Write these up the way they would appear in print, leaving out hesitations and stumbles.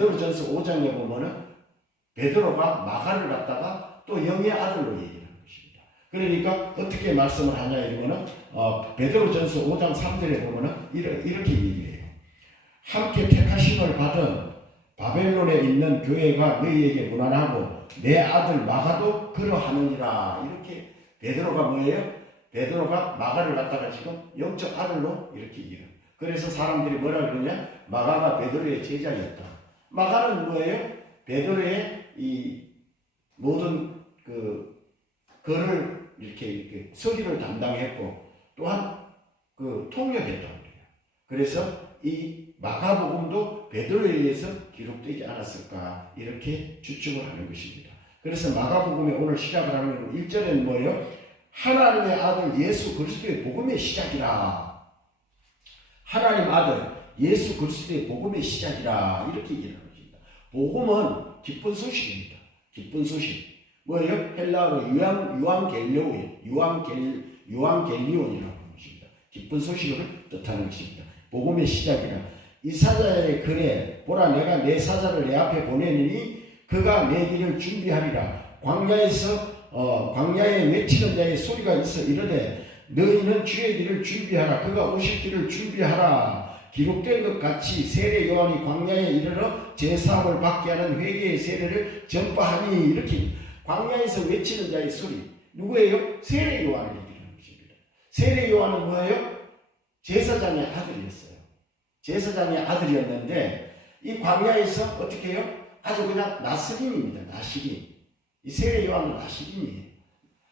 베드로전서 5장에 보면은 베드로가 마가를 갖다가 또 영의 아들로 얘기하는 것입니다. 그러니까 어떻게 말씀을 하냐 이러면은 베드로전서 5장 3절에 보면은 이렇게 얘기해요. 함께 택하심을 받은 바벨론에 있는 교회가 너희에게 무난하고 내 아들 마가도 그러하느니라. 이렇게 베드로가 뭐예요? 베드로가 마가를 갖다가 지금 영적 아들로 이렇게 얘기해요. 그래서 사람들이 뭐라 그러냐? 마가가 베드로의 제자였다. 마가는 뭐예요? 베드로의 이 모든 그를 이렇게 서기를 담당했고 또한 통역했다고 그래요. 그래서 이 마가복음도 베드로에 의해서 기록되지 않았을까 이렇게 추측을 하는 것입니다. 그래서 마가복음에 오늘 시작을 하는 1절에는 뭐예요? 하나님의 아들 예수 그리스도의 복음의 시작이라. 하나님 아들 예수 그리스도의 복음의 시작이라 이렇게 얘기하는 것입니다. 복음은 기쁜 소식입니다. 기쁜 소식. 뭐예요? 헬라어로 유앙겔리온이라고 하는 것입니다. 기쁜 소식을 뜻하는 것입니다. 복음의 시작이라. 이사야의 글에 보라 내가 내 사자를 내 앞에 보내니 그가 내 길을 준비하리라. 광야에 외치는 자의 소리가 있어 이르되 너희는 주의 길을 준비하라. 그가 오실 길을 준비하라. 기록된 것 같이 세례 요한이 광야에 이르러 제사함을 받게 하는 회개의 세례를 전파하니. 이렇게 광야에서 외치는 자의 소리 누구예요? 세례 요한을 얘기하는 것입니다. 세례 요한은 뭐예요? 제사장의 아들이었어요. 제사장의 아들이었는데 이 광야에서 어떻게 해요? 아주 그냥 나스린입니다. 나시린. 이 세례 요한은 나시린이에요.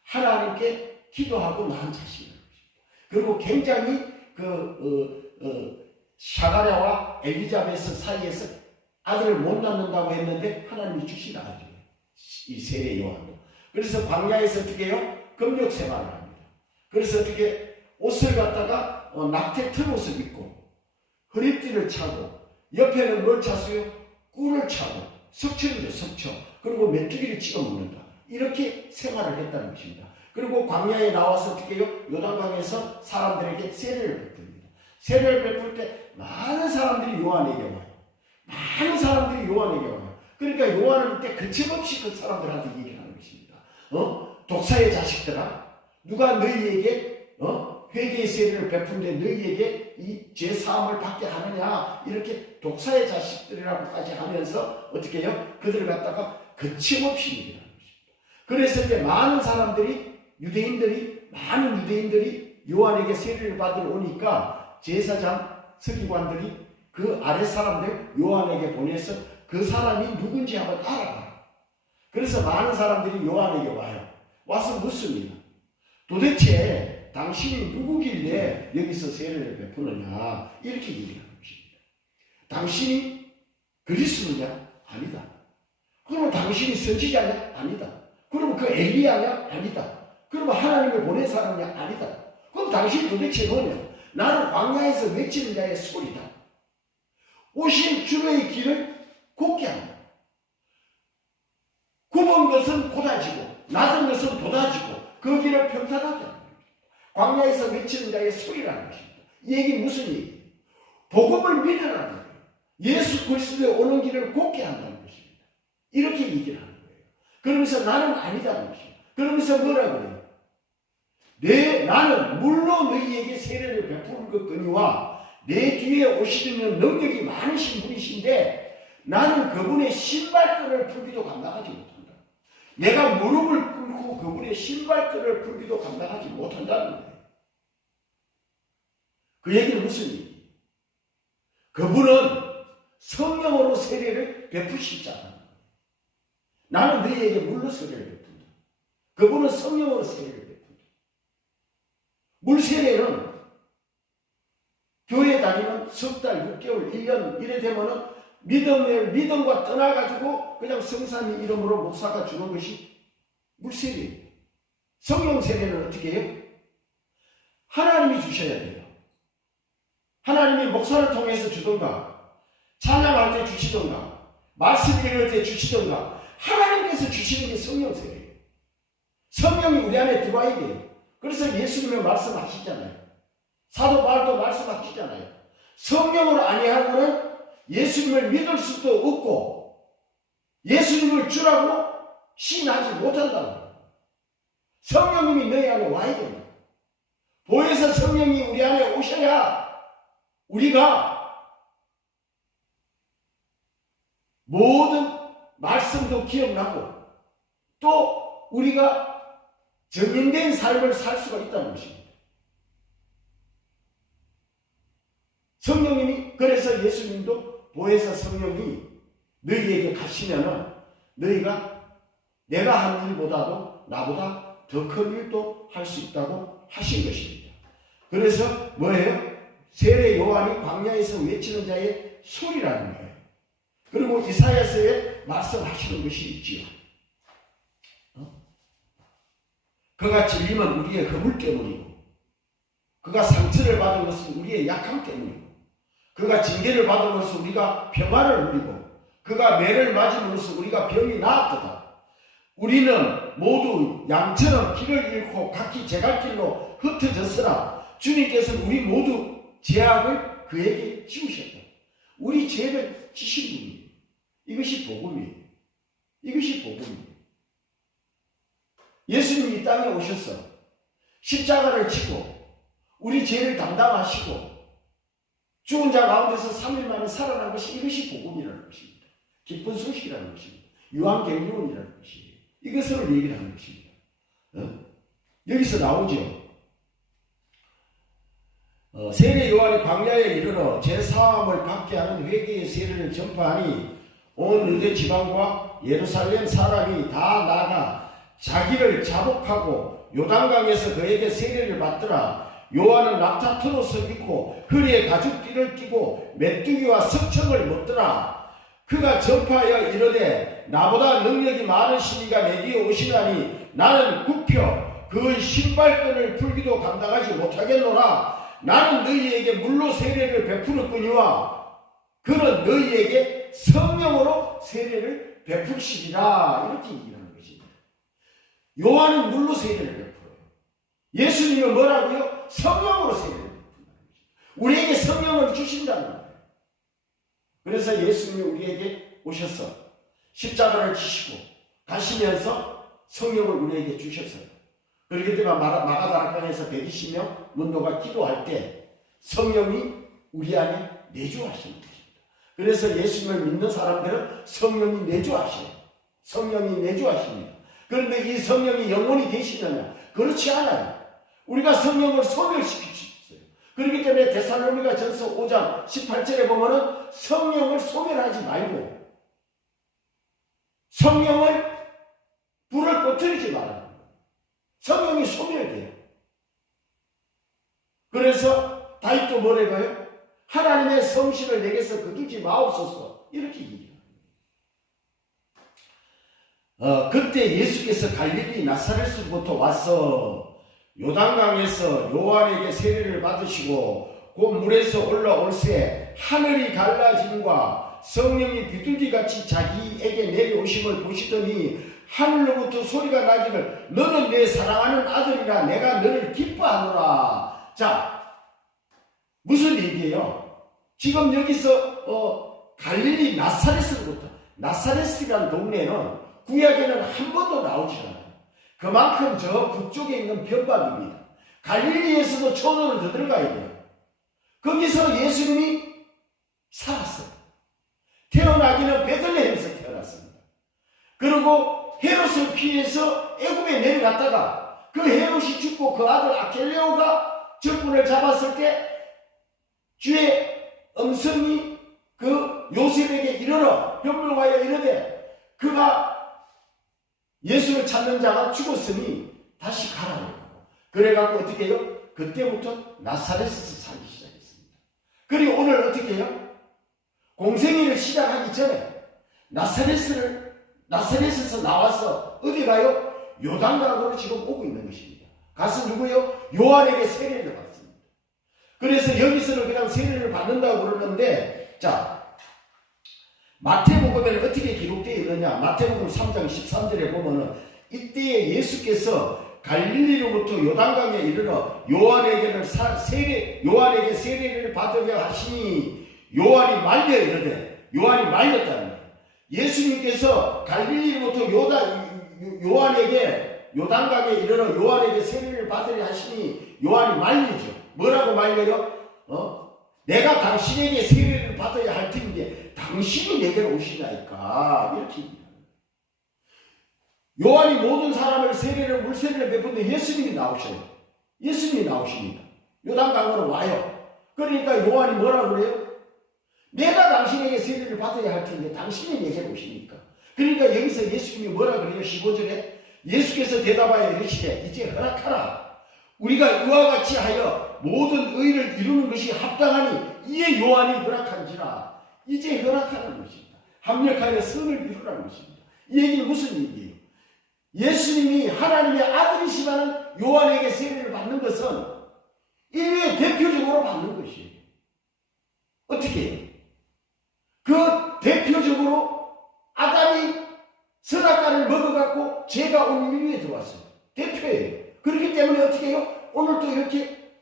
하나님께 기도하고 낳은 자식이라는 것입니다. 그리고 굉장히 샤가랴와 엘리자베스 사이에서 아들을 못 낳는다고 했는데 하나님이 주신 아들이에요. 이 세례 요한도. 그래서 광야에서 어떻게 해요? 금욕 생활을 합니다. 그래서 어떻게 옷을 갖다가 낙태 털 옷을 입고 허리띠를 차고 옆에는 뭘 차서요? 꿀을 차고 석청이죠. 석청. 그리고 메뚜기를 찍어 먹는다. 이렇게 생활을 했다는 것입니다. 그리고 광야에 나와서 어떻게 해요? 요단강에서 사람들에게 세례를 베풉니다. 세례를 베풀 때 많은 사람들이 요한에게 와요. 많은 사람들이 요한에게 와요. 그러니까 요한은 이때 거침없이 그 사람들한테 얘기하는 것입니다. 독사의 자식들아, 누가 너희에게 회개의 세례를 베푼데 너희에게 이 죄사함을 받게 하느냐. 이렇게 독사의 자식들이라고까지 하면서 어떻게 해요? 그들을 갖다가 거침없이 얘기하는 것입니다. 그랬을 때 많은 사람들이 많은 유대인들이 요한에게 세례를 받으러 오니까 제사장 서기관들이 그 아래 사람들 요한에게 보내서 그 사람이 누군지 한번 알아봐라. 그래서 많은 사람들이 요한에게 와요. 와서 묻습니다. 도대체 당신이 누구길래 여기서 세례를 베푸느냐. 이렇게 얘기하는 것입니다. 당신이 그리스도냐? 아니다. 그러면 당신이 선지자냐? 아니다. 그러면 그 엘리야냐? 아니다. 그러면 하나님을 보낸 사람이냐? 아니다. 그럼 당신 도대체 뭐냐? 나는 광야에서 외치는 자의 소리다. 오신 주의 길을 곱게 한다. 굽은 것은 곧아지고 낮은 것은 돋아지고 그 길을 평탄하게 한다. 광야에서 외치는 자의 소리라는 것입니다. 이 얘기는 무슨 얘기예요? 복음을 믿으라는 거예요. 예수 그리스도의 오는 길을 곱게 한다는 것입니다. 이렇게 얘기를 하는 거예요. 그러면서 나는 아니다는 것입니다. 그러면서 뭐라 그래요? 나는 물로 너희에게 세례를 베푸는 것거니와 내 뒤에 오시는 능력이 많으신 분이신데 나는 그분의 신발끈을 풀기도 감당하지 못한다. 내가 무릎을 꿇고 그분의 신발끈을 풀기도 감당하지 못한다는 거예요. 그 얘기는 무슨 얘기예요? 그분은 성령으로 세례를 베푸실 자다. 나는 너희에게 물로 세례를 베푼다. 그분은 성령으로 세례를 베푼다. 물세례는 교회 다니면 석 달, 6개월, 1년 이래 되면은 믿음과 떠나가지고 그냥 성삼위 이름으로 목사가 주는 것이 물세례예요. 성령 세례는 어떻게 해요? 하나님이 주셔야 돼요. 하나님이 목사를 통해서 주던가, 찬양할 때 주시던가, 말씀 읽을 때 주시던가, 하나님께서 주시는 게 성령 세례예요. 성령이 우리 안에 들어와야 돼요. 그래서 예수님은 말씀하시잖아요. 사도 바울도 말씀하시잖아요. 성령으로 아니하고는 예수님을 믿을 수도 없고 예수님을 주라고 시인하지 못한다고. 성령님이 너희 안에 와야 됩니다. 보혜사 성령이 우리 안에 오셔야 우리가 모든 말씀도 기억나고 또 우리가 정인된 삶을 살 수가 있다는 것입니다. 성령님이, 그래서 예수님도 보혜사 성령이 너희에게 가시면은 너희가 내가 한 일보다도 나보다 더 큰 일도 할 수 있다고 하신 것입니다. 그래서 뭐예요? 세례 요한이 광야에서 외치는 자의 소리라는 거예요. 그리고 이사야서에 말씀하시는 것이 있지요. 그가 찔림은 우리의 허물 때문이고 그가 상처를 받은 것은 우리의 약함 때문이고 그가 징계를 받은 것은 우리가 평안을 누리고 그가 매를 맞은 것은 우리가 병이 나았도다. 우리는 모두 양처럼 길을 잃고 각기 제갈길로 흩어졌으나 주님께서는 우리 모두 죄악을 그에게 지우셨다. 우리 죄를 지신 분이에요. 이것이 복음이에요. 이것이 복음이에요. 예수님이 이 땅에 오셔서 십자가를 지고 우리 죄를 담당하시고 죽은 자 가운데서 3일 만에 살아난 것이, 이것이 복음이라는 것입니다. 기쁜 소식이라는 것입니다. 유한경륜이라는 것이에요. 이것을 얘기를 하는 것입니다. 여기서 나오죠. 세례 요한이 광야에 이르러 제사함을 받게 하는 회개의 세례를 전파하니 온 유대 지방과 예루살렘 사람이 다 나가 자기를 자복하고 요단강에서 그에게 세례를 받더라. 요한은 낙타 트롯을 입고 허리에 가죽띠를 끼고 메뚜기와 석청을 먹더라. 그가 전파하여 이르되 나보다 능력이 많으신 이가 내 뒤에 오시나니 나는 굽혀 그 신발끈을 풀기도 감당하지 못하겠노라. 나는 너희에게 물로 세례를 베푸는거니와 그는 너희에게 성령으로 세례를 베풀시리라. 이렇게 얘기하는 것입니다. 요한은 물로 세례를 베풀어요. 예수님은 뭐라고요? 성령으로 세례를 베푼다는 것입니다. 우리에게 성령을 주신다는 거예요. 그래서 예수님이 우리에게 오셔서 십자가를 지시고 가시면서 성령을 우리에게 주셨어요. 그렇기 때문에 마가다락방에서 120명 문도가 기도할 때 성령이 우리 안에 내주하시는 것입니다. 그래서 예수님을 믿는 사람들은 성령이 내주하셔요. 성령이 내주하십니다. 그런데 이 성령이 영원히 계시느냐? 그렇지 않아요. 우리가 성령을 소멸시킬 수 있어요. 그렇기 때문에 데살로니가 전서 5장 18절에 보면은 성령을 소멸하지 말고 성령을 불을 꺼뜨리지 말아요. 성령이 소멸돼요. 그래서 다윗도 뭐래고요? 하나님의 성신을 내게서 거두지 마옵소서. 이렇게 얘기합니다. 그때 예수께서 갈릴리 나사렛으로부터 와서 요단강에서 요한에게 세례를 받으시고 그 물에서 올라올새 하늘이 갈라짐과 성령이 비둘기같이 자기에게 내려오심을 보시더니 하늘로부터 소리가 나기를 너는 내 사랑하는 아들이라 내가 너를 기뻐하노라. 자, 무슨 얘기예요? 지금 여기서 갈릴리 나사렛으로부터, 나사렛이라는 동네는 구약에는 한 번도 나오지 않아요. 그만큼 저 북쪽에 있는 변방입니다. 갈릴리에서도 천으로 더 들어가야 돼요. 거기서 예수님이 살았어요. 태어나기는 베들레헴에서 태어났습니다. 그리고 헤롯을 피해서 애굽에 내려갔다가 그 헤롯이 죽고 그 아들 아켈레오가 적군을 잡았을 때 주의 음성이 그 요셉에게 이르러 변명하여 이르되 그가 예수를 찾는 자가 죽었으니 다시 가라고. 그래갖고 어떻게 해요? 그때부터 나사렛에서 살기 시작했습니다. 그리고 오늘 어떻게 해요? 공생애를 시작하기 전에 나사렛에서 나와서 어디 가요? 요단강으로 지금 오고 있는 것입니다. 가서 누구요? 요한에게 세례를 받습니다. 그래서 여기서는 그냥 세례를 받는다고 그러는데, 자, 마태복음에는 어떻게 기록되어 있느냐? 마태복음 3장 13절에 보면은 이때에 예수께서 갈릴리로부터 요단강에 이르러 요한에게 세례를 받으려 하시니 요한이 말려 이러되 요한이 말렸다는 거예요. 예수님께서 갈릴리로부터 요한에게 요단강에 이르러 요한에게 세례를 받으려 하시니 요한이 말리죠. 뭐라고 말려요? 내가 당신에게 세례를 받아야 할 텐데 당신이 내게로 오시나이까 이렇게 얘기합니다. 요한이 모든 사람을 물세례를 베푸는데 예수님이 나오셔요. 예수님이 나오십니다. 요단강으로 와요. 그러니까 요한이 뭐라고 그래요? 내가 당신에게 세례를 받아야 할 텐데 당신이 내게로 오시니까. 그러니까 여기서 예수님이 뭐라 그래요? 15절에 예수께서 대답하여 이르시되 이제 허락하라. 우리가 이와 같이 하여 모든 의를 이루는 것이 합당하니 이에 요한이 허락한지라. 이제 허락하는 것입니다. 합력하여 선을 이루라는 것입니다. 이 얘기는 무슨 얘기예요? 예수님이 하나님의 아들이시라는 요한에게 세례를 받는 것은 인류의 대표적으로 받는 것이에요. 어떻게 해요? 그 대표적으로 아담이 선악과를 먹어갖고 죄가 온 인류에 들어왔어요. 대표예요. 그렇기 때문에 어떻게 해요? 오늘도 이렇게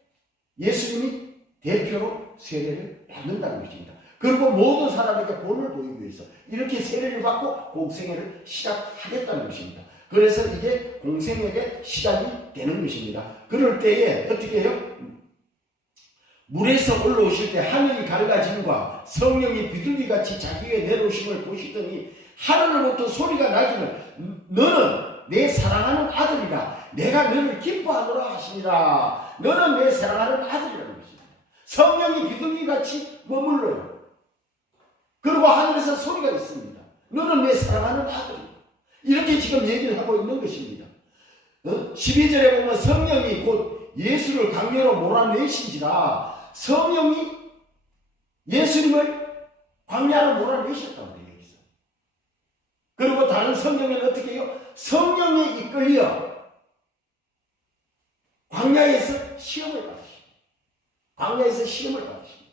예수님이 대표로 세례를 받는다는 것입니다. 그리고 모든 사람에게 본을 보이기 위해서 이렇게 세례를 받고 공생애를 시작하겠다는 것입니다. 그래서 이게 공생애의 시작이 되는 것입니다. 그럴 때에 어떻게 해요? 물에서 올라오실 때 하늘이 갈라짐과 성령이 비둘기같이 자기 위에 내려오심을 보시더니 하늘로부터 소리가 나기를 너는 내 사랑하는 아들이라 내가 너를 기뻐하노라 하시니라. 너는 내 사랑하는 아들이라는 것입니다. 성령이 비둘기같이 머물러요. 그리고 하늘에서 소리가 있습니다. 너는 내 사랑하는 아들이다. 이렇게 지금 얘기를 하고 있는 것입니다. 12절에 보면 성령이 곧 예수를 강요로 몰아내신지라. 성령이 예수님을 광야로 몰아내셨다고 되어 있어요. 그리고 다른 성경에는 어떻게 해요? 성령에 이끌려 광야에서 시험을 받으십니다. 광야에서 시험을 받으십니다.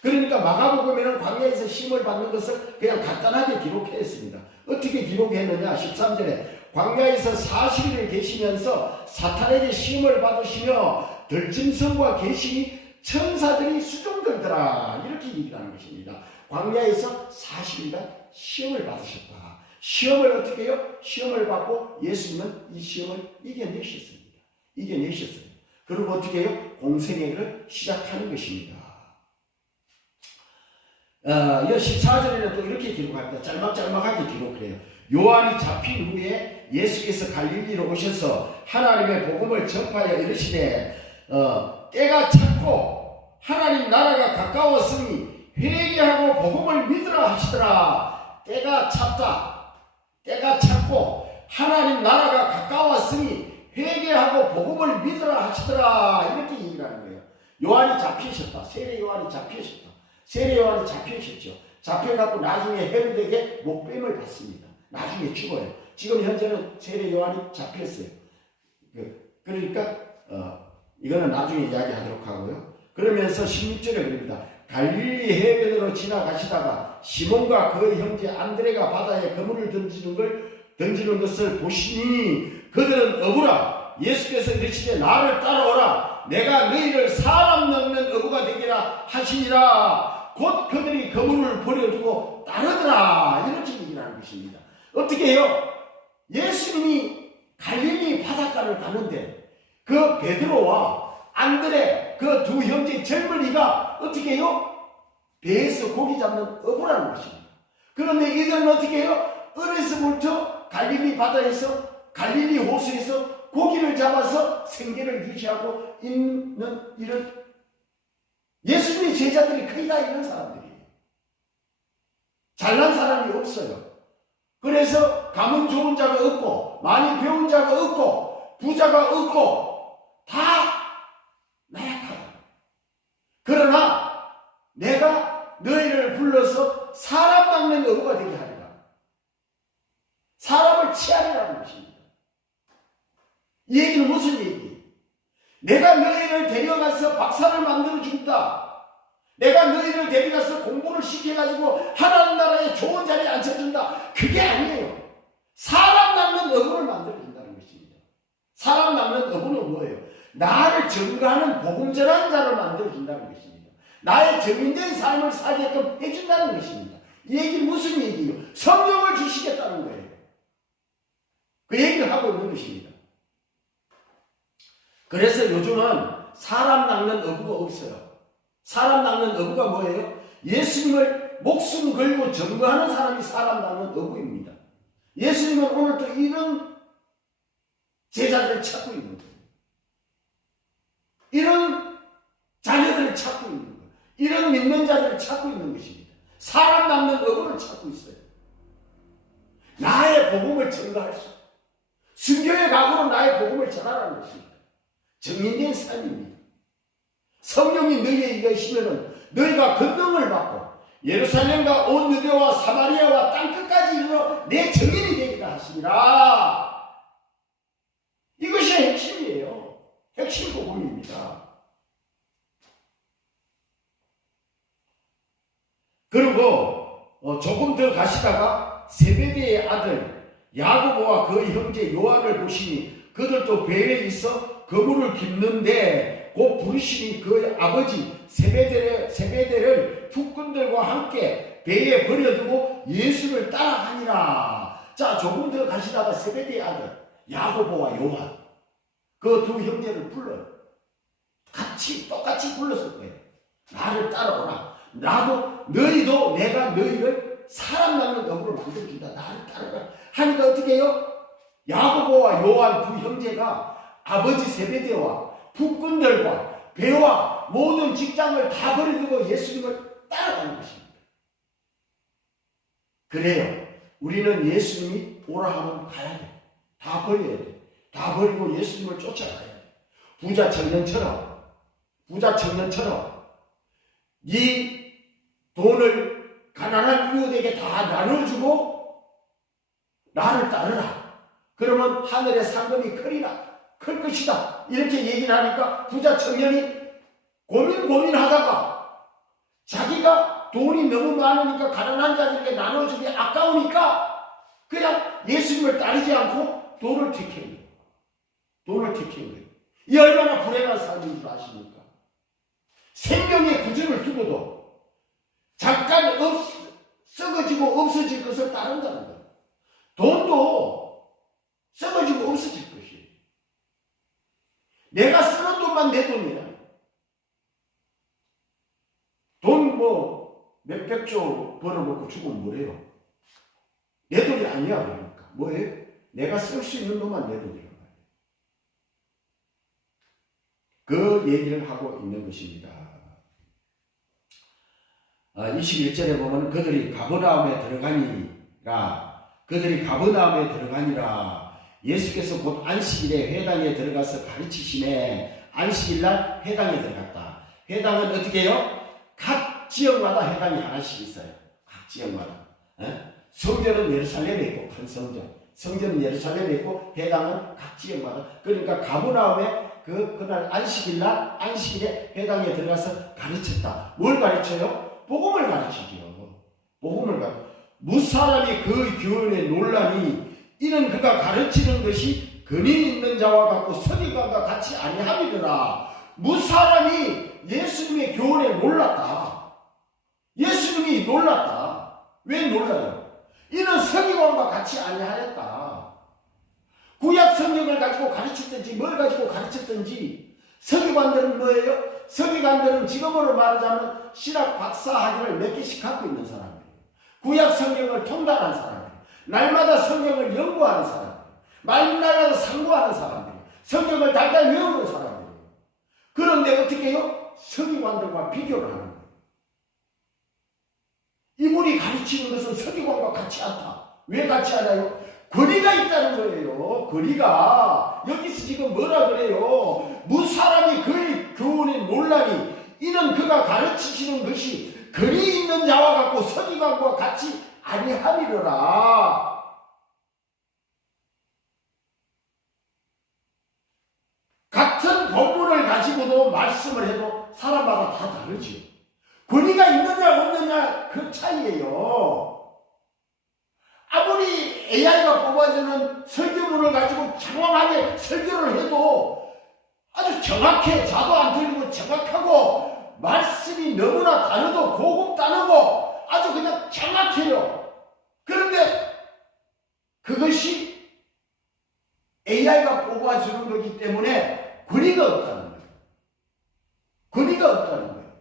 그러니까 마가복음에는 광야에서 시험을 받는 것을 그냥 간단하게 기록했습니다. 어떻게 기록했느냐? 13절에 광야에서 40일을 계시면서 사탄에게 시험을 받으시며 들짐승과 계시니 천사들이 수종들더라. 이렇게 얘기를 하는 것입니다. 광야에서 40일간 시험을 받으셨다. 시험을 어떻게 해요? 시험을 받고 예수님은 이 시험을 이겨내셨습니다. 이겨내셨어요. 그리고 어떻게 해요? 공생애를 시작하는 것입니다. 14절에는 또 이렇게 기록합니다. 짤막짤막하게 기록을 해요. 요한이 잡힌 후에 예수께서 갈릴리로 오셔서 하나님의 복음을 전파하여 이르시되 때가 찼고 하나님 나라가 가까웠으니 회개하고 복음을 믿으라 하시더라. 때가 찼다. 때가 찼고 하나님 나라가 가까웠으니 회개하고 복음을 믿으라 하시더라. 이렇게 얘기를 하는 거예요. 요한이 잡히셨다. 세례 요한이 잡히셨다. 세례 요한이 잡히셨죠. 잡혀갖고 나중에 헤롯에게 목뱀을 받습니다. 나중에 죽어요. 지금 현재는 세례 요한이 잡혔어요. 그러니까 이거는 나중에 이야기하도록 하고요. 그러면서 16절에 그럽니다. 갈릴리 해변으로 지나가시다가 시몬과 그의 형제 안드레가 바다에 그물을 던지는 것을 보시니 그들은 어부라. 예수께서 이르시되 나를 따라오라. 내가 너희를 사람 먹는 어부가 되기라 하시니라. 곧 그들이 그물을 버려두고 따르더라. 이렇게 얘기를 하는 것입니다. 어떻게 해요? 예수님이 갈릴리 바닷가를 가는데 그 베드로와 안드레 그 두 형제 젊은이가 어떻게 해요? 배에서 고기 잡는 어부라는 것입니다. 그런데 이들은 어떻게 해요? 어려서부터 갈릴리 바다에서 갈릴리 호수에서 고기를 잡아서 생계를 유지하고 있는 이런 예수님의 제자들이 거의 다 이런 사람들이에요. 잘난 사람이 없어요. 그래서 가문 좋은 자가 없고 많이 배운 자가 없고 부자가 없고 다 나약하다. 그러나 내가 너희를 불러서 사람 낚는 어부가 되게 하리라. 사람을 치하리라는 것입니다. 이 얘기는 무슨 얘기? 내가 너희를 데려가서 박사를 만들어준다. 내가 너희를 데려가서 공부를 시켜가지고 하나님 나라에 좋은 자리에 앉혀준다. 그게 아니에요. 사람 낚는 어부를 만들어준다는 것입니다. 사람 낚는 어부는 뭐예요? 나를 증거하는 복음 전하는 자를 만들어준다는 것입니다. 나의 정인된 삶을 살게끔 해준다는 것입니다. 이 얘기는 무슨 얘기예요? 성령을 주시겠다는 거예요. 그 얘기를 하고 있는 것입니다. 그래서 요즘은 사람 낚는 어부가 없어요. 사람 낚는 어부가 뭐예요? 예수님을 목숨 걸고 증거하는 사람이 사람 낚는 어부입니다. 예수님은 오늘 또 이런 제자들을 찾고 있는 거예요. 이런 자녀들을 찾고 있는 거예요. 이런 믿는 자들을 찾고 있는 것입니다. 사람 낚는 어부를 찾고 있어요. 나의 복음을 증거할 수, 순교의 각오로 나의 복음을 전하라는 것입니다. 정인된 삶입니다. 성령이 너희에 계시면은 너희가 권능을 받고 예루살렘과 온 유대와 사마리아와 땅끝까지 이르러 내 증인이 되리라 하시니라. 이것이 핵심이에요. 핵심 복음입니다. 그리고 조금 더 가시다가 세베대의 아들 야고보와 그 형제 요한을 보시니 그들도 배에 있어 그물을 깁는데 곧 부르시니 그 아버지 세베대를 북군들과 함께 배에 버려두고 예수를 따라가니라. 자, 조금 더 가시다가 세베대의 아들 야고보와 요한 그 두 형제를 불러요. 똑같이 불렀을 거예요. 나를 따라오라. 너희도 내가 너희를 사람 낚는 어부로 만들어준다. 나를 따라오라. 하니까 어떻게 해요? 야고보와 요한 두 형제가 아버지 세베대와 북군들과 배와 모든 직장을 다 버리고 예수님을 따라가는 것입니다. 그래요. 우리는 예수님이 오라 하면 가야 돼. 다 버려야 돼. 다 버리고 예수님을 쫓아가야 돼. 부자 청년처럼 이 돈을 가난한 이웃에게 다 나눠주고 나를 따르라. 그러면 하늘의 상금이 클 것이다. 이렇게 얘기를 하니까 부자 청년이 고민하다가 자기가 돈이 너무 많으니까 가난한 자들에게 나눠주기 아까우니까 그냥 예수님을 따르지 않고 돈을 택한 거예요. 이 얼마나 불행한 삶인 줄 아십니까? 생명의 구준을 두고도 잠깐 썩어지고 없어질 것을 따른다는 거예요. 돈도 썩어지고 없어질 것이에요. 내가 쓰는 돈만 내 돈이야. 돈 몇백조 벌어먹고 죽으면 뭐래요? 내 돈이 아니야. 그러니까 뭐예요? 내가 쓸 수 있는 돈만 내 돈이란 말이에요. 그 얘기를 하고 있는 것입니다. 21절에 보면 그들이 가버나움에 들어가니라. 예수께서 곧 안식일에 회당에 들어가서 가르치시매 안식일날 회당에 들어갔다. 회당은 어떻게 해요? 각 지역마다 회당이 하나씩 있어요. 각 지역마다. 성전은 예루살렘에 있고 큰 성전은 예루살렘에 있고 회당은 각 지역마다. 그러니까 가버나움에 그날 안식일에 회당에 들어가서 가르쳤다. 뭘 가르쳐요? 복음을 가르치죠. 무사람이 그 교훈에 놀라니 이는 그가 가르치는 것이 근위 있는 자와 같고 서기관과 같이 아니함이더라. 무사람이 예수님의 교훈에 놀랐다. 예수님이 놀랐다. 왜 놀라요? 이는 서기관과 같이 아니하였다. 구약 성경을 가지고 가르쳤든지 뭘 가지고 가르쳤든지 서기관들은 뭐예요? 서기관들은 지금으로 말하자면 신학 박사 학위를 몇 개씩 갖고 있는 사람이에요. 구약 성경을 통달한 사람이에요. 날마다 성경을 연구하는 사람이에요. 날마다 상고하는 사람이에요. 성경을 달달 외우는 사람이에요. 그런데 어떻게 해요? 서기관들과 비교를 하는 거예요. 이분이 가르치는 것은 서기관과 같지 않다. 왜 같지 않아요? 거리가 있다는 거예요. 거리가. 여기서 지금 뭐라 그래요? 무사람이 그의 교훈에 놀라니 이는 그가 가르치시는 것이 거리 있는 자와 같고 서기관과 같이 아니함이로라. 같은 본문을 가지고도 말씀을 해도 사람마다 다 다르죠. 권위가 있느냐 없느냐 그 차이예요. 아무리 AI가 뽑아주는 설교문을 가지고 장황하게 설교를 해도 아주 정확해. 자도 안 틀리고 정확하고 말씀이 너무나 단어도 고급 단어고 아주 그냥 정확해요. 그런데 그것이 AI가 뽑아주는 거기 때문에 권위가 없다는 거예요. 권위가 없다는 거예요.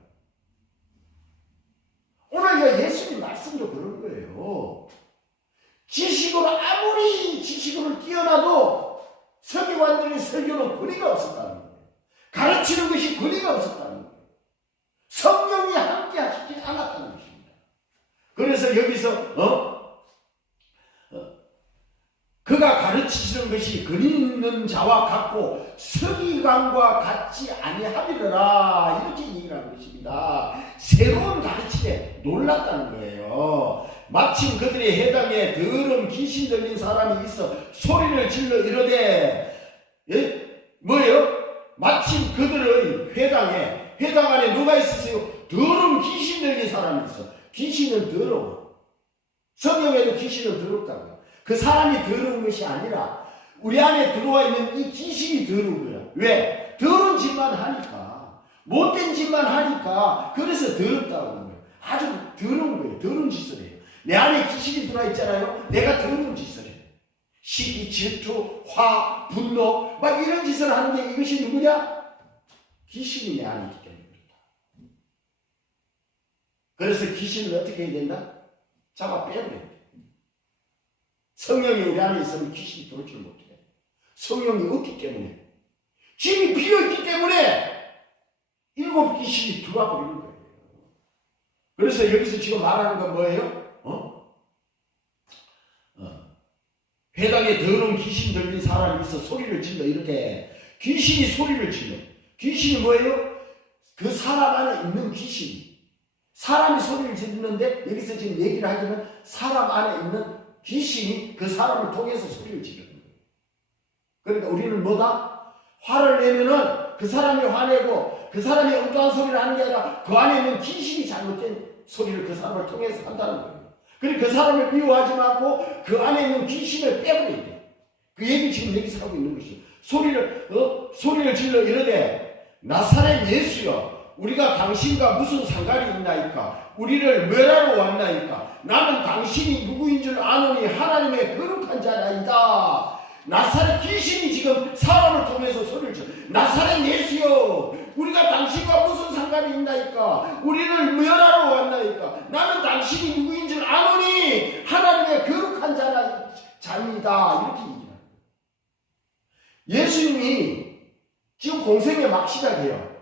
오늘 예수님 말씀도 그런 거예요. 지식으로 아무리 지식으로 뛰어나도 서기관들의 설교는 권위가 없었다는 거예요. 가르치는 것이 권위가 없었다는 거예요. 성령이 함께 하시지 않았다는 것입니다. 그래서 여기서 그가 가르치시는 것이 권위 있는 자와 같고 서기관과 같지 아니하리라 이렇게 얘기를 하는 것입니다. 새로운 가르침에 놀랐다는 거예요. 마침 그들의 해당에 더러운 귀신 들린 사람이 있어 소리를 질러 이르되 뭐예요? 마침 그들의 회당 안에 누가 있었어요? 더러운 귀신 들린 사람이 있어. 귀신은 더러워. 성경에도 귀신은 더럽다고요. 그 사람이 더러운 것이 아니라 우리 안에 들어와 있는 이 귀신이 더러운 거야. 왜? 더러운 짓만 하니까, 못된 짓만 하니까 그래서 더럽다고 하는 거예요. 아주 더러운 거예요. 더러운 짓을 해요. 내 안에 귀신이 들어와 있잖아요. 내가 더러운 짓을 해요. 시기, 질투, 화, 분노 막 이런 짓을 하는데 이것이 누구냐? 귀신이 내 안에 있기 때문에 그렇다. 그래서 귀신을 어떻게 해야 된다? 잡아 빼야 된다. 성령이 우리 안에 있으면 귀신이 들어오지 못해. 성령이 없기 때문에, 짐이 비어있기 때문에 일곱 귀신이 들어와 버리는 거예요. 그래서 여기서 지금 말하는 건 뭐예요? 회당에 더러운 귀신 들린 사람이 있어 소리를 질러 이렇게. 귀신이 소리를 질러. 귀신이 뭐예요? 그 사람 안에 있는 귀신. 사람이 소리를 지르는데 여기서 지금 얘기를 하기는 사람 안에 있는 귀신이 그 사람을 통해서 소리를 지르는 거예요. 그러니까 우리는 뭐다? 화를 내면은 그 사람이 화내고 그 사람이 엉뚱한 소리를 하는 게 아니라 그 안에 있는 귀신이 잘못된 소리를 그 사람을 통해서 한다는 거예요. 그러니까 그 사람을 미워하지 말고 그 안에 있는 귀신을 빼버려야 돼. 그 얘기 지금 여기서 하고 있는 것이죠. 소리를 질러 이르되 나사렛 예수여 우리가 당신과 무슨 상관이 있나이까? 우리를 멸하러 왔나이까? 나는 당신이 누구인 줄 아노니 하나님의 거룩한 자라이다. 나사렛 귀신이 지금 사람을 통해서 소리를 쳐. 나사렛 예수여 우리가 당신과 무슨 상관이 있나이까? 우리를 멸하러 왔나이까? 나는 당신이 누구인 줄 아노니 하나님의 거룩한 자입니다. 이렇게 얘기합니다. 예수님이 지금 공생에 막 시작해요.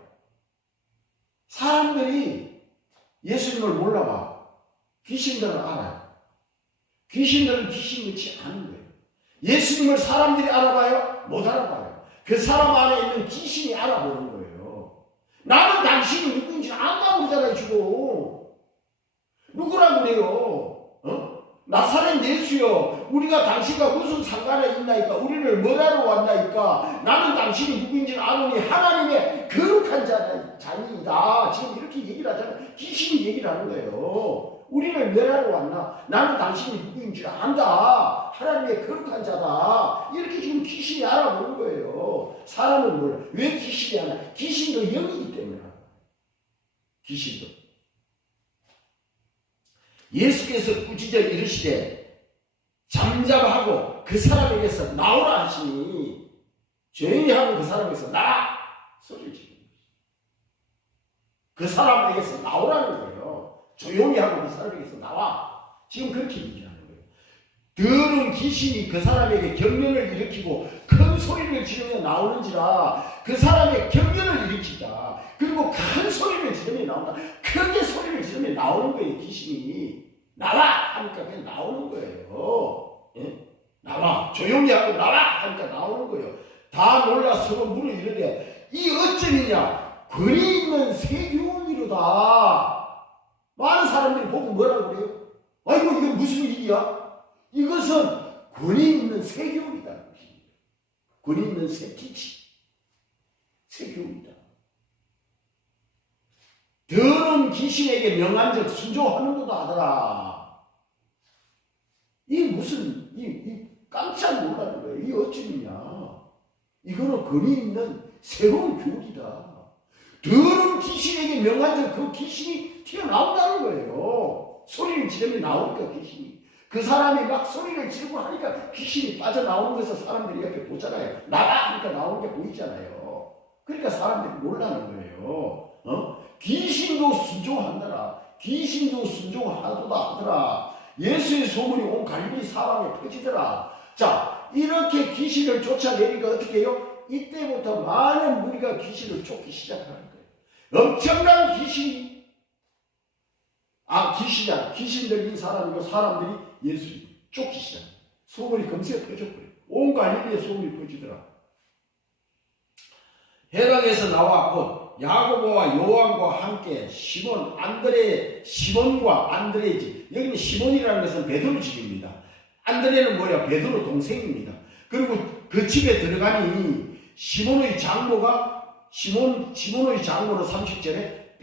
사람들이 예수님을 몰라봐. 귀신들은 알아요. 귀신들은 귀신 같지 않은 거예요. 예수님을 사람들이 알아봐요? 못 알아봐요. 그 사람 안에 있는 귀신이 알아보는 거예요. 나는 당신이 누구인지 안다고 그러잖아요, 지금. 누구라고 그래요? 나사렛 예수여 우리가 당신과 무슨 상관이 있나이까? 우리를 뭐하러 왔나이까? 나는 당신이 누구인지 아노니 하나님의 거룩한 자니이다. 지금 이렇게 얘기를 하잖아요. 귀신이 얘기를 하는 거예요. 우리를 멸하러 왔나? 나는 당신이 누구인지 안다. 하나님의 거룩한 자다. 이렇게 지금 귀신이 알아보는 거예요. 사람은 몰라. 왜 귀신이 알아? 귀신도 영이기 때문에 알아. 귀신도. 예수께서 꾸짖어 이르시되 잠잠하고 그 사람에게서 나오라 하시니 조용히 하고 그 사람에게서 나라 소리를 지르는 거죠. 그 사람에게서 나오라는 거예요. 조용히 하고 그 사람에게서 나와. 지금 그렇게 얘기하는 거예요. 더러운 귀신이 그 사람에게 경련을 일으키고 큰 소리를 지르며 나오는지라 그 사람의 경련을 일으키다. 그리고 큰 소리를 지르며 나온다. 크게 소리를 지르며 나오는 거예요. 귀신이. 나와! 하니까 그냥 나오는 거예요. 예? 나와! 조용히 하고 나와! 하니까 나오는 거예요. 다 놀라 서로 물어 이르되 이 어쩌느냐? 권위 있는 세교이로다. 많은 사람들이 보고 뭐라고 그래요? 아이고 이거 무슨 일이야? 이것은 권위 있는 세교이다. 권위 있는 세티치. 세교이다. 더러운 귀신에게 명한적 순종하는 것도 하더라. 이 무슨 이 깜짝 놀라는 거예요. 이 어찌냐? 이거는 권위 있는 새로운 교리다. 더러운 귀신에게 명한 그 귀신이 튀어나온다는 거예요. 소리를 지르면 나오니까 귀신이. 그 사람이 막 소리를 지르고 하니까 귀신이 빠져나오는 것을 사람들이 이렇게 보잖아요. 나가! 하니까 나오는 게 보이잖아요. 그러니까 사람들이 놀라는 거예요. 귀신도 순종한다라. 귀신도 순종하도다 하더라. 예수의 소문이 온 갈릴리 사방에 퍼지더라. 자, 이렇게 귀신을 쫓아내니까 어떻게 해요? 이때부터 많은 무리가 귀신을 쫓기 시작하는 거예요. 엄청난 귀신이 귀신 들린 사람이고 사람들이 예수를 쫓기 시작해요. 소문이 금세 퍼져버려요. 온 갈릴리에 소문이 퍼지더라. 해당에서 나와 곧 야고보와 요한과 함께 시몬과 안드레지. 여기는 시몬이라는 것은 베드로 집입니다. 안드레는 뭐야? 베드로 동생입니다. 그리고 그 집에 들어가니 시몬의 장모로 30절에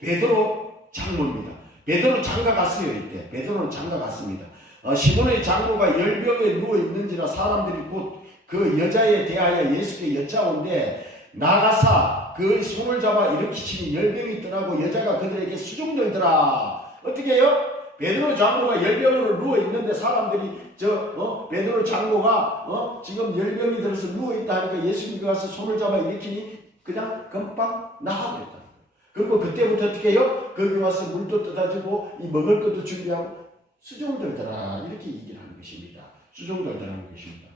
베드로 장모입니다. 베드로 장가 갔어요. 이때 베드로는 장가 갔습니다. 시몬의 장모가 열병에 누워 있는지라 사람들이 곧 그 여자에 대하여 예수께 여짜온데 나가사 그 손을 잡아 일으키시니 열병이 떠나고 여자가 그들에게 수종들더라. 어떻게 해요? 베드로 장모가 열병으로 누워 있는데 사람들이 베드로 장모가 지금 열병이 들어서 누워 있다 하니까 예수님이 가서 손을 잡아 일으키니 그냥 금방 나가버렸다. 그리고 그때부터 어떻게 해요? 거기 와서 물도 떠다주고 이 먹을 것도 준비하고 수종들더라. 이렇게 얘기를 하는 것입니다. 수종들더라는 것입니다.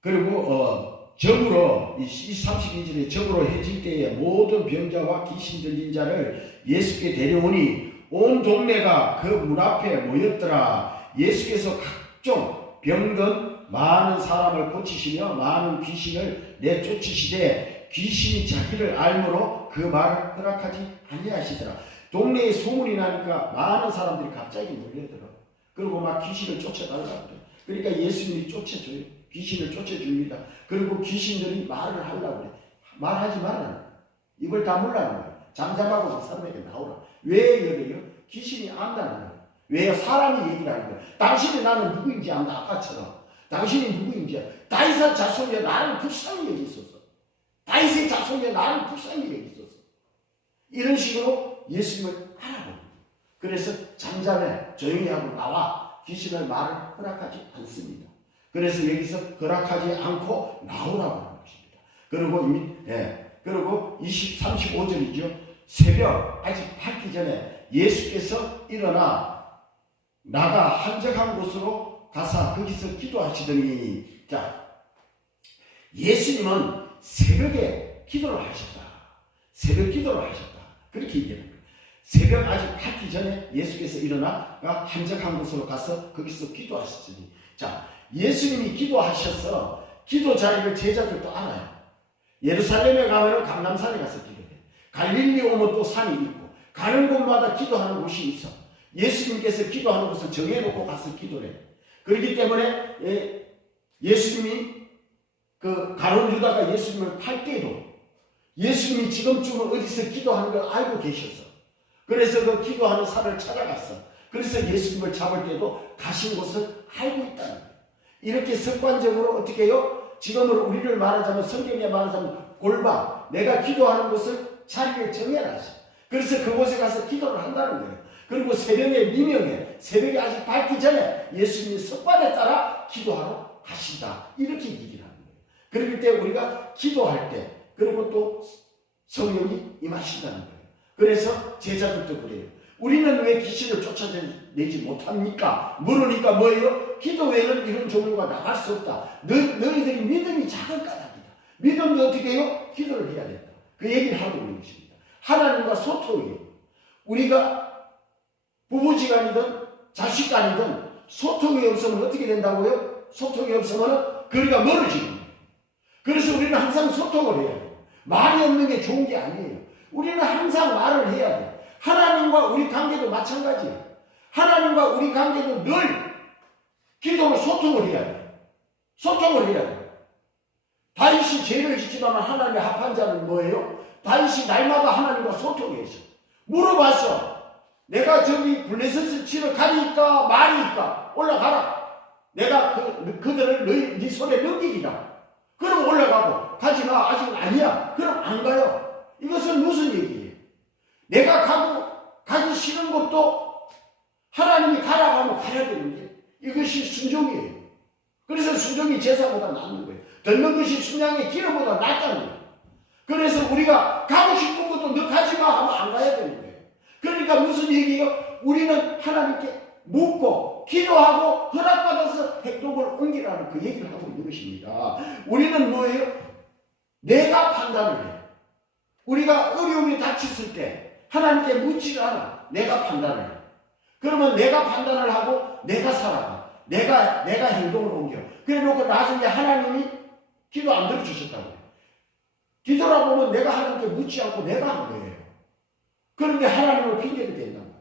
그리고 점으로 이 32절에 점으로 해질 때에 모든 병자와 귀신 들린 자를 예수께 데려오니 온 동네가 그 문 앞에 모였더라. 예수께서 각종 병든 많은 사람을 고치시며 많은 귀신을 내쫓으시되 귀신이 자기를 알므로 그 말을 허락하지 아니하시더라. 동네에 소문이 나니까 많은 사람들이 갑자기 몰려들어. 그리고 막 귀신을 쫓아달라고 그래. 그러니까 예수님이 쫓아줘요. 귀신을 쫓아줍니다. 그리고 귀신들이 말을 하려고 그래. 말하지 말라. 입을 다물라는 거야. 잠잠하고 그 사람에게 나오라. 왜 여기요? 귀신이 안다는 거야. 왜요? 사람이 얘기를 하는 거야. 당신이 나는 누구인지 안다. 아까처럼. 당신이 누구인지. 다윗의 자손이야. 나는 불쌍히 여기있었어. 다윗의 자손이야. 나는 불쌍히 여기있었어. 이런 식으로 예수님을 알아봅니다. 그래서 잠잠해. 조용히 하고 나와. 귀신을 말을 허락하지 않습니다. 그래서 여기서 허락하지 않고 나오라고 하는 것입니다. 그리고 35절이죠. 새벽 아직 밝기 전에 예수께서 일어나 나가 한적한 곳으로 가서 거기서 기도하시더니, 자, 예수님은 새벽에 기도를 하셨다. 새벽 기도를 하셨다. 그렇게 얘기합니다. 새벽 아직 밝기 전에 예수께서 일어나가 한적한 곳으로 가서 거기서 기도하시더니, 자, 예수님이 기도하셔서 기도 자리를 제자들도 알아요. 예루살렘에 가면 감람산에 가서 기도해. 갈릴리 오면 또 산이 있고 가는 곳마다 기도하는 곳이 있어. 예수님께서 기도하는 곳을 정해놓고 가서 기도를 해. 그렇기 때문에 예수님이 그 가룟 유다가 예수님을 팔 때에도 예수님이 지금쯤은 어디서 기도하는 걸 알고 계셔서 그래서 그 기도하는 산을 찾아갔어. 그래서 예수님을 잡을 때도 가신 곳을 알고 있다는 거예요. 이렇게 습관적으로 어떻게 해요? 지금으로 우리를 말하자면 성경에 말하자면 골방, 내가 기도하는 곳을 자리를 정해놨어. 그래서 그곳에 가서 기도를 한다는 거예요. 그리고 새벽에 미명에 새벽이 아직 밝기 전에 예수님이 습관에 따라 기도하러 가신다. 이렇게 얘기를 하는 거예요. 그렇기 때문에 우리가 기도할 때 그리고 또 성령이 임하신다는 거예요. 그래서 제자들도 그래요. 우리는 왜 귀신을 쫓아내지 못합니까? 물으니까 뭐예요? 기도 외에는 이런 종류가 나갈 수 없다. 너희들이 믿음이 작은 까닭이다. 믿음도 어떻게 해요? 기도를 해야 된다. 그 얘기를 하고 있는 것입니다. 하나님과 소통이에요. 우리가 부부지간이든 자식간이든 소통이 없으면 어떻게 된다고요? 소통이 없으면 거리가 멀어지는 거예요. 그래서 우리는 항상 소통을 해야 돼요. 말이 없는 게 좋은 게 아니에요. 우리는 항상 말을 해야 돼요. 하나님과 우리 관계도 마찬가지예요. 하나님과 우리 관계도 늘 기도로 소통을 해야 돼요. 소통을 해야 돼요. 다윗이 죄를 짓지만 하나님의 합한 자는 뭐예요? 다윗이 날마다 하나님과 소통했어. 물어봤어. 내가 저기 블레셋을 치러 가리까 말이까 올라가라. 내가 그들을 네 손에 넘기리라. 그럼 올라가고 가지마 아직은 아니야. 그럼 안 가요. 이것은 무슨 얘기예요? 내가 가기 싫은 것도 하나님이 가라고 하면 가야 되는데 이것이 순종이에요. 그래서 순종이 제사보다 낫는 거예요. 듣는 것이 순양의 기름보다 낫다는 거예요. 그래서 우리가 가고 싶은 것도 너 가지마 하면 안 가야 되는 거예요. 그러니까 무슨 얘기예요? 우리는 하나님께 묻고 기도하고 허락받아서 행동을 옮기라는 그 얘기를 하고 있는 것입니다. 우리는 뭐예요? 내가 판단을 해요. 우리가 어려움이 닥쳤을 때 하나님께 묻지 않아. 내가 판단을 해요. 그러면 내가 판단을 하고 내가 살아가. 내가 행동을 옮겨. 그래 놓고 나중에 하나님이 기도 안 들어주셨다고 해요. 뒤돌아보면 내가 하나님께 묻지 않고 내가 한 거예요. 그런데 하나님을 핑계를 댄단 말이에요.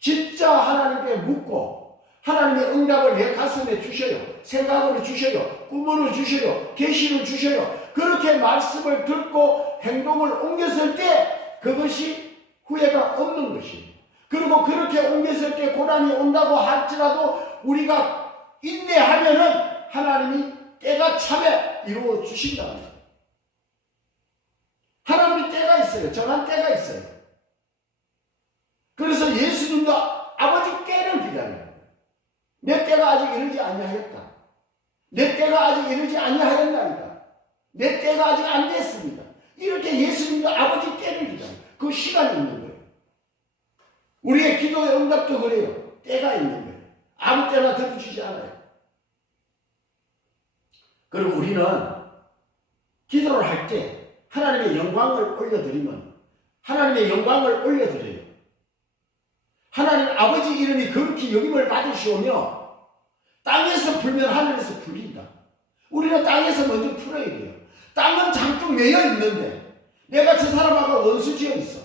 진짜 하나님께 묻고 하나님의 응답을 내 가슴에 주셔요. 생각으로 주셔요. 꿈으로 주셔요. 계시를 주셔요. 그렇게 말씀을 듣고 행동을 옮겼을 때 그것이 후회가 없는 것이에요. 그리고 그렇게 옮겼을 때 고난이 온다고 할지라도 우리가 인내하면은 하나님이 때가 참에 이루어 주신다는 거예요. 하나님이 때가 있어요. 정한 때가 있어요. 그래서 예수님도 아버지 때를 기다려요. 내 때가 아직 이르지 아니하였다. 내 때가 아직 이르지 아니하였나이다. 내 때가 아직 안 됐습니다. 이렇게 예수님도 아버지 때를 기다려요. 그 시간이 있는 거예요. 우리의 기도의 응답도 그래요. 때가 있는 거예요. 아무 때나 들어주지 않아요. 그리고 우리는 기도를 할 때 하나님의 영광을 올려드리면 하나님의 영광을 올려드려요. 하나님 아버지 이름이 그렇게 여김을 받으시오며 땅에서 풀면 하늘에서 풀린다. 우리는 땅에서 먼저 풀어야 돼요. 땅은 장독 매여 있는데 내가 저 사람하고 원수지어 있어.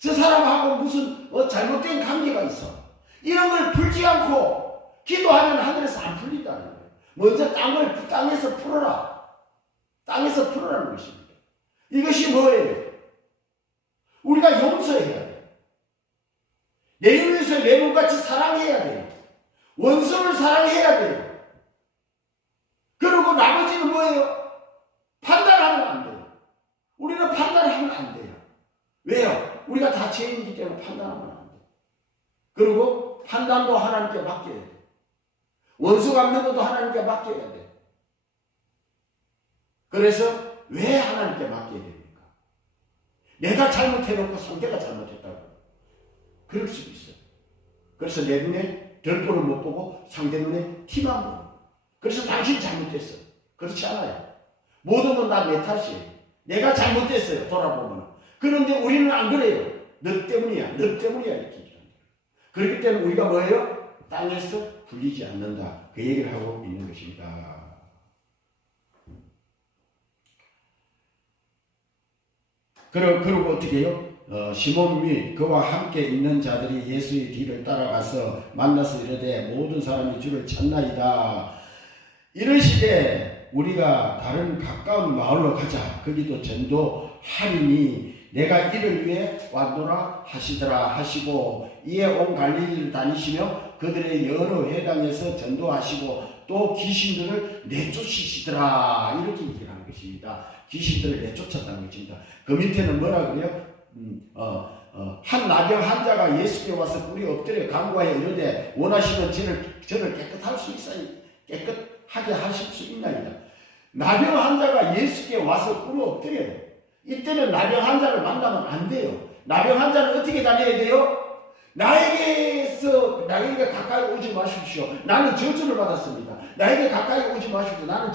저 사람하고 무슨 잘못된 관계가 있어. 이런 걸 풀지 않고 기도하면 하늘에서 안 풀린다는 거예요. 먼저 땅에서 풀어라. 땅에서 풀어라는 것입니다. 이것이 뭐예요? 우리가 용서해야 돼요. 내 위해서 내 몸같이 사랑해야 돼요. 원수를 사랑해야 돼요. 그리고 나머지는 뭐예요? 판단하면 안 돼요. 우리는 판단하면 안 돼요. 왜요? 우리가 다 죄인이기 때문에 판단하면 안 돼요. 그리고 판단도 하나님께 맡겨야 돼요. 원수 갚는 것도 하나님께 맡겨야 돼요. 그래서 왜 하나님께 맡겨야 됩니까? 내가 잘못해놓고 상대가 잘못했다고. 그럴 수도 있어요. 그래서 내 눈에 별꼴을 못 보고 상대 눈에 티만 보고. 그래서 당신 잘못했어. 그렇지 않아요. 모든 건 다 내 탓이에요. 내가 잘못했어요. 돌아보면. 그런데 우리는 안 그래요. 너 때문이야. 너 때문이야. 이렇게 얘기합니다. 그렇기 때문에 우리가 뭐예요? 땅에서 불리지 않는다. 그 얘기를 하고 있는 것입니다. 그리고 어떻게 해요? 시몬 및 그와 함께 있는 자들이 예수의 뒤를 따라가서 만나서 이르되 모든 사람이 주를 찾나이다. 이러시되 우리가 다른 가까운 마을로 가자. 거기도 전도하리니 내가 이를 위해 왔노라 하시더라 하시고 이에 온 갈릴리를 다니시며 그들의 여러 회당에서 전도하시고 또 귀신들을 내쫓으시더라. 이렇게 얘기를 하는 것입니다. 귀신들을 내쫓았다는 것입니다. 그 밑에는 뭐라 그래요? 한 나병 환자가 예수께 와서 뿔이 엎드려 간구하여 이르되 원하시면 저를 깨끗하게 하실 수 있나이다. 나병 환자가 예수께 와서 뿔이 엎드려요. 이때는 나병 환자를 만나면 안 돼요. 나병 환자는 어떻게 다녀야 돼요? 나에게 가까이 오지 마십시오. 나는 저주를 받았습니다. 나에게 가까이 오지 마십시오. 나는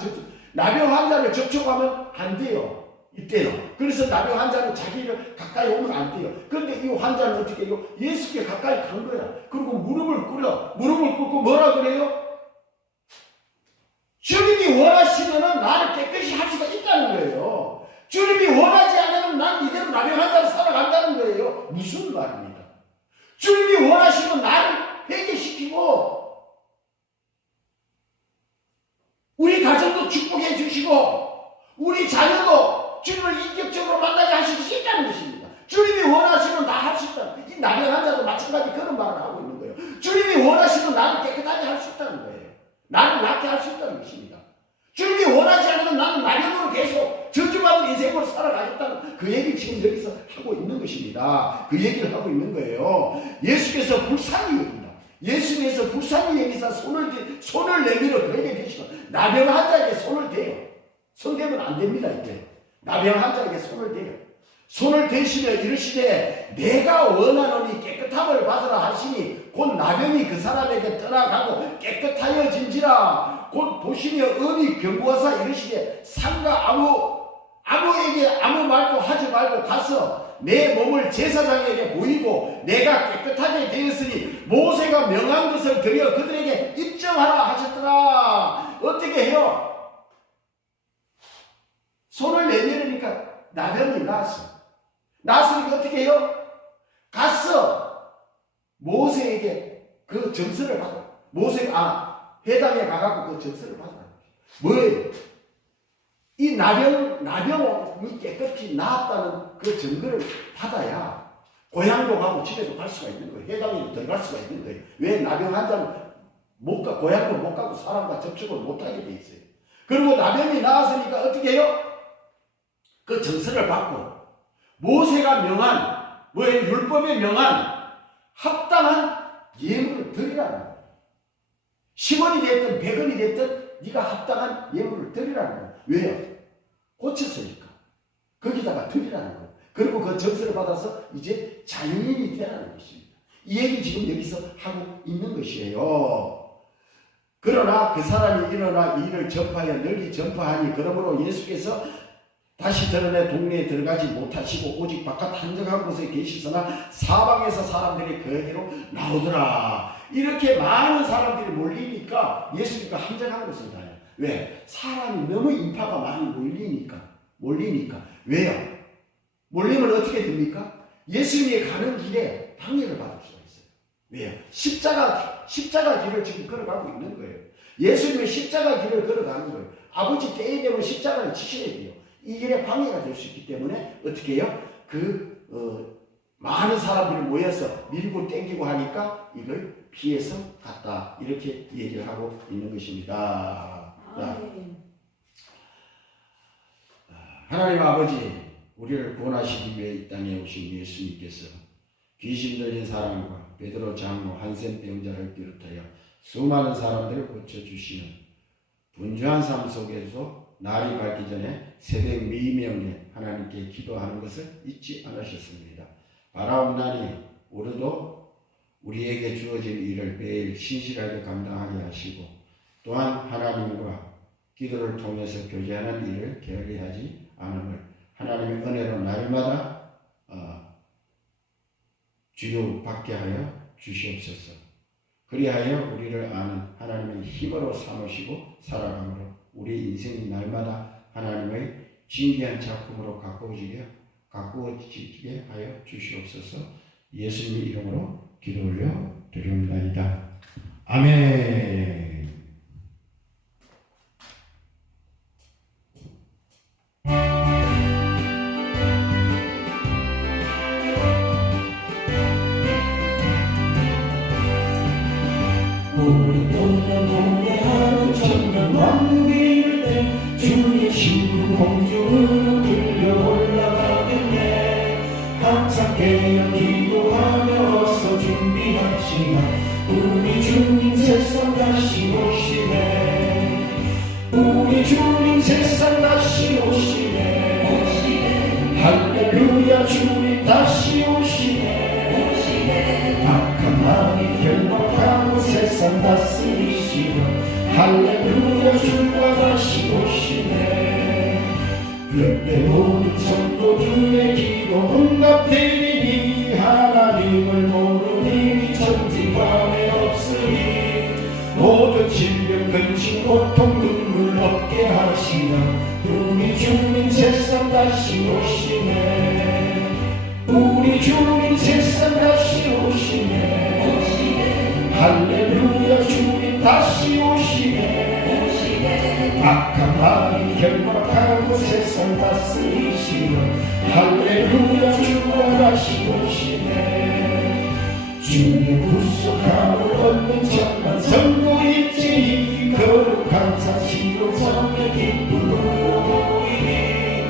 나병 환자를 접촉하면 안 돼요. 이때요. 그래서 나병 환자는 자기를 가까이 오면 안 돼요. 그런데 이 환자는 어떻게 해요? 예수께 가까이 간 거야. 그리고 무릎을 꿇고 뭐라 그래요? 주님이 원하시면 나를 깨끗이 할 수가 있다는 거예요. 주님이 원하지 않으면 난 이대로 나병 환자로 살아간다는 거예요. 무슨 말입니까? 주님이 원하시면 나를 회개시키고 우리 가정도 축복해 주시고 우리 자녀도 주님을 인격적으로 만나게 하실 수 있다는 것입니다. 주님이 원하시면 다 할 수 있다. 이 나병 환자도 마찬가지 그런 말을 하고 있는 거예요. 주님이 원하시면 나는 깨끗하게 할 수 있다는 거예요. 나는 낫게 할 수 있다는 것입니다. 주님이 원하지 않으면 나는 나병으로 계속 저주받은 인생으로 살아가겠다는 그 얘기를 지금 여기서 하고 있는 것입니다. 그 얘기를 하고 있는 거예요. 예수께서 불쌍히 여긴다. 예수께서 불쌍히 여기서 손을 내밀어 그에게 대시고 나병 환자에게 손을 대요. 손 대면 안 됩니다. 이제 나병 환자에게 손을 대요. 손을 대시며 이르시되 내가 원하노니 깨끗함을 받으라 하시니 곧 나병이 그 사람에게 떠나가고 깨끗하여진지라. 곧 보시며 음이 경고하사 이르시되 상가 아무에게 아무 말도 하지 말고 가서 내 몸을 제사장에게 보이고 내가 깨끗하게 되었으니 모세가 명한 것을 드려 그들에게 입증하라 하셨더라. 어떻게 해요? 손을 내밀으니까 나병이 나았으니까 어떻게 해요? 가서 모세에게 그 점수를 받아. 회당에 가갖고 그 점수를 받아. 뭐예요? 이 나병이 깨끗이 나았다는 그 증거를 받아야 고향도 가고 집에도 갈 수가 있는 거예요. 회당에 들어갈 수가 있는 거예요. 왜 나병 환자는 고향도 못 가고 사람과 접촉을 못 하게 돼 있어요. 그리고 나병이 나았으니까 어떻게 해요? 그 점수를 받고 모세가 명한 율법에 명한 합당한 예물을 드리라는 거예요. 10원이 됐든 100원이 됐든 네가 합당한 예물을 드리라는 거예요. 왜요? 고쳤으니까. 거기다가 드리라는 거예요. 그리고 그 점수를 받아서 이제 자연인이 되라는 것입니다. 이 얘기 지금 여기서 하고 있는 것이에요. 그러나 그 사람이 일어나 이를 전파하여 널리 전파하니 그러므로 예수께서 다시 드러내 동네에 들어가지 못하시고 오직 바깥 한적한 곳에 계시거나 사방에서 사람들이 그에게로 나오더라. 이렇게 많은 사람들이 몰리니까 예수님과 한적한 곳을 가요. 왜? 사람이 너무 인파가 많이 몰리니까. 왜요? 몰리면 어떻게 됩니까? 예수님이 가는 길에 방해를 받을 수가 있어요. 왜요? 십자가 길을 지금 걸어가고 있는 거예요. 예수님이 십자가 길을 걸어가는 거예요. 아버지 때에 되면 십자가를 지셔야 돼요. 이 길에 방해가 될 수 있기 때문에 어떻게 해요? 많은 사람들이 모여서 밀고 땡기고 하니까 이걸 피해서 갔다. 이렇게 얘기를 하고 있는 것입니다. 하나님 아버지, 우리를 구원하시기 위해 이 땅에 오신 예수님께서 귀신 들린 사람과 베드로 장로 한센병자를 비롯하여 수많은 사람들을 고쳐주시는 분주한 삶 속에서 날이 밝기 전에 새벽 미명에 하나님께 기도하는 것을 잊지 않으셨습니다. 바라옵나니 우리도 우리에게 주어진 일을 매일 신실하게 감당하게 하시고 또한 하나님과 기도를 통해서 교제하는 일을 게을리하지 않음을 하나님의 은혜로 날마다 주요받게 하여 주시옵소서. 그리하여 우리를 아는 하나님의 힘으로 삼으시고 살아감으로 우리 인생이 날마다 하나님의 진귀한 작품으로 가꾸어지게 하여 주시옵소서. 예수님 이름으로 기도 올려 드리옵나이다. 아멘. 공중으로 들려 올라가겠네. 항상 깨어 기도하며 어서 준비합시다. 우리 주님 세상 다시 오시네. 우리 주님 세상 다시 오시네. 할렐루야 주님 다시 오시네. 악한 마음이 결박하고 세상 다스리시며 할렐루야 주가 다시 오시네. 그때 모든 성도들의 기도 응답되리니 하나님을 모르니 천지간에 없으니 모든 질병 근심 고통 눈물 없게 하시나 우리 주님 세상 다시 오시네. 우리 주님 세상 다시 오시네. 할렐루야 주님 다시 오시네. 악한 마음이 결박하고 세상 다스리시며 할렐루야 주가 다시 오시네. 주의 구속함으로 천만 성도 일제히 거룩한 사시로 성의 기쁨으로 모이니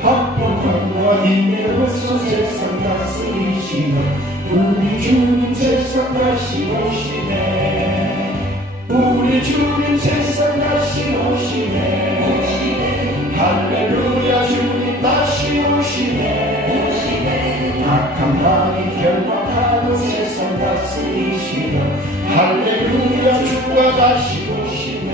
합복함과 인내로서 세상 다스리시는 우리 주님 세상 다시 오시네. 우리 주님 세상 다시 오시네. 할렐루야 주님 다시 오시네. 악한 마귀 결박하고 세상 다스리시는 할렐루야 주가 다시 오시네.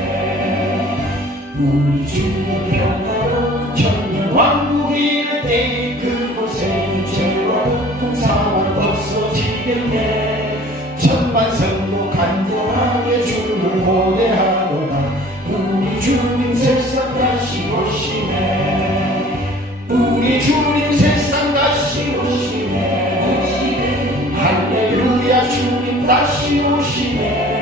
우리 주님 평화로 천년 왕국이 이를 때에 그곳에 죄와 고통 상황 없어지겠네. 천만 성도 간절하게 주를 고대하노라. 우리 주님 세상 다시 오시네. 우리 주님 세상 다시 오시네. 할렐루야 주님 다시 오시네.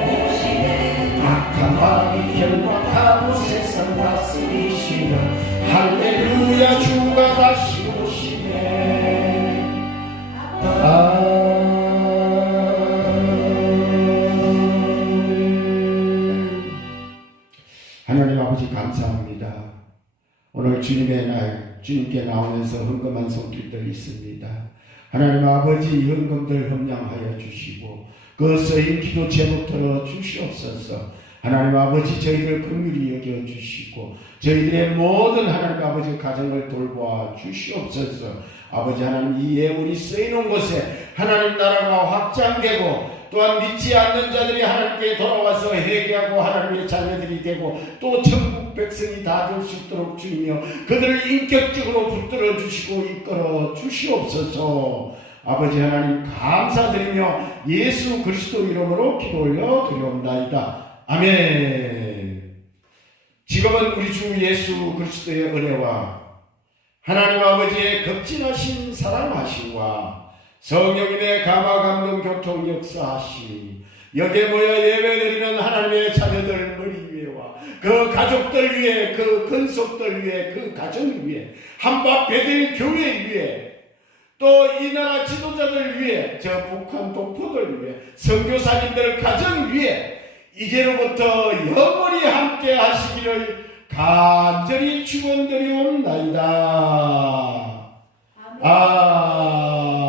악한 마귀 결박하고 세상 다스리시는 할렐루야 주가 다시 오시네. 하나님 아버지 감사합니다. 오늘 주님의 날 주님께 나오면서 헌금한 손길들 있습니다. 하나님 아버지 헌금들 함량하여 주시고 그 쓰인 기도 제목 들어 주시옵소서. 하나님 아버지 저희들 긍휼히 여겨 주시고 저희들의 모든 하나님 아버지 가정을 돌보아 주시옵소서. 아버지 하나님 이 예물이 쓰이는 곳에 하나님 나라가 확장되고 또한 믿지 않는 자들이 하나님께 돌아와서 회개하고 하나님의 자녀들이 되고 또 천국 백성이 다 될 수 있도록 주이며 그들을 인격적으로 붙들어 주시고 이끌어 주시옵소서. 아버지 하나님 감사드리며 예수 그리스도 이름으로 기도 올려 드리옵나이다. 아멘. 지금은 우리 주 예수 그리스도의 은혜와 하나님 아버지의 극진하신 사랑하심과 성령님의 감화 감동 교통 역사하심 여기에 모여 예배드리는 하나님의 자녀들 머리 위에와 그 가족들 위에 그 근속들 위에 그 가정 위에 한밥 베들 교회 위에 또 이 나라 지도자들 위에 저 북한 동포들 위에 선교사님들 가정 위에 이제로부터 영원히 함께 하시기를 간절히 축원드리옵나이다. 아멘.